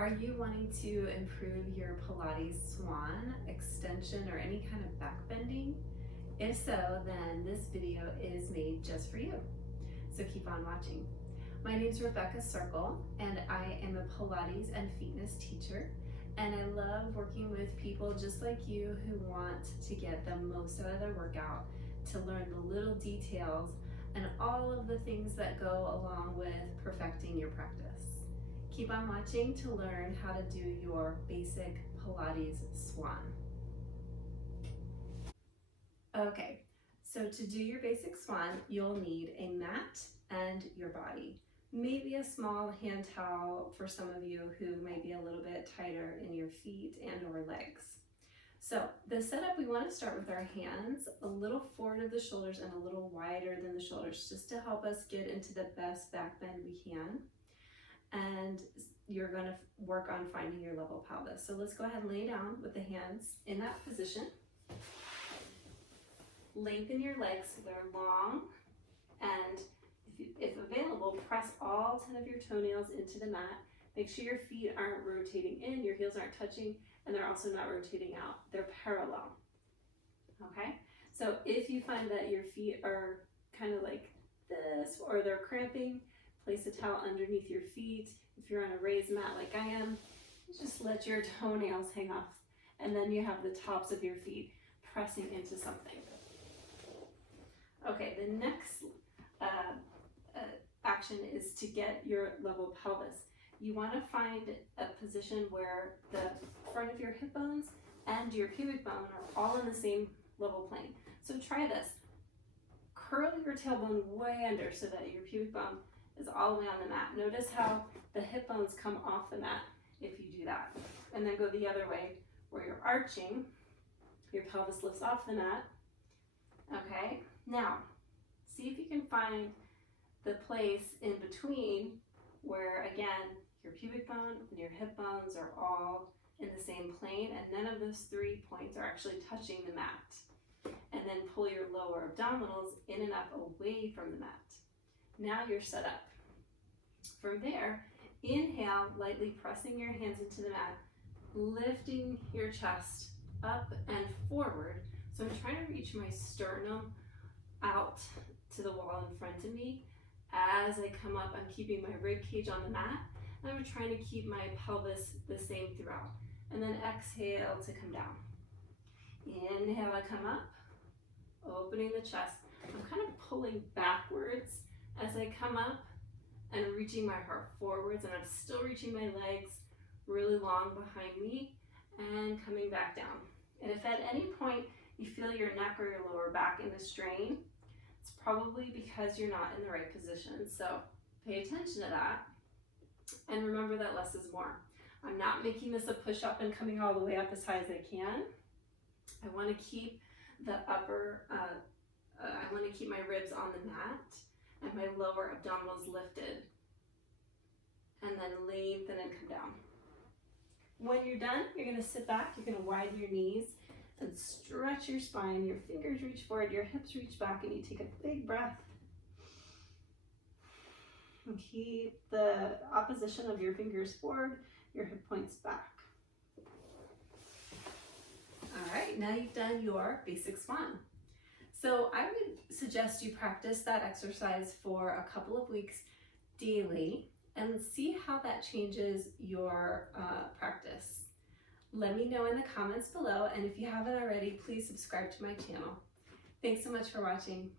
Are you wanting to improve your Pilates Swan extension or any kind of back bending? If so, then this video is made just for you. So keep on watching. My name is Rebecca Circle, and I am a Pilates and fitness teacher. And I love working with people just like you who want to get the most out of their workout, to learn the little details and all of the things that go along with perfecting your practice. Keep on watching to learn how to do your basic Pilates Swan. Okay, so to do your basic Swan, you'll need a mat and your body. Maybe a small hand towel for some of you who may be a little bit tighter in your feet and or legs. So the setup, we want to start with our hands a little forward of the shoulders and a little wider than the shoulders, just to help us get into the best back bend we can. And you're going to work on finding your level pelvis. So let's go ahead and lay down with the hands in that position. Lengthen your legs so they're long, and if available, press all 10 of your toenails into the mat. Make sure your feet aren't rotating in, your heels aren't touching, and they're also not rotating out. They're parallel. Okay? So if you find that your feet are kind of like this or they're cramping, place a towel underneath your feet. If you're on a raised mat like I am, just let your toenails hang off, and then you have the tops of your feet pressing into something. Okay, the next action is to get your level pelvis. You want to find a position where the front of your hip bones and your pubic bone are all in the same level plane. So try this. Curl your tailbone way under so that your pubic bone is all the way on the mat. Notice how the hip bones come off the mat if you do that. And then go the other way where you're arching, your pelvis lifts off the mat. Okay, now see if you can find the place in between where, again, your pubic bone and your hip bones are all in the same plane, and none of those 3 points are actually touching the mat. And then pull your lower abdominals in and up away from the mat. Now you're set up. From there, inhale, lightly pressing your hands into the mat, lifting your chest up and forward. So I'm trying to reach my sternum out to the wall in front of me. As I come up, I'm keeping my rib cage on the mat, and I'm trying to keep my pelvis the same throughout. And then exhale to come down. Inhale to come up, opening the chest. I'm kind of pulling backwards as I come up and reaching my heart forwards, and I'm still reaching my legs really long behind me and coming back down. And if at any point you feel your neck or your lower back in a strain, it's probably because you're not in the right position. So pay attention to that, and remember that less is more. I'm not making this a push-up and coming all the way up as high as I can. I want to keep the upper, I want to keep my ribs on the mat and my lower abdominals lifted. And then lengthen and come down. When you're done, you're going to sit back, you're going to widen your knees and stretch your spine. Your fingers reach forward, your hips reach back, and you take a big breath. And keep the opposition of your fingers forward, your hip points back. All right, now you've done your basic Swan. So I would suggest you practice that exercise for a couple of weeks daily and see how that changes your practice. Let me know in the comments below, and if you haven't already, please subscribe to my channel. Thanks so much for watching.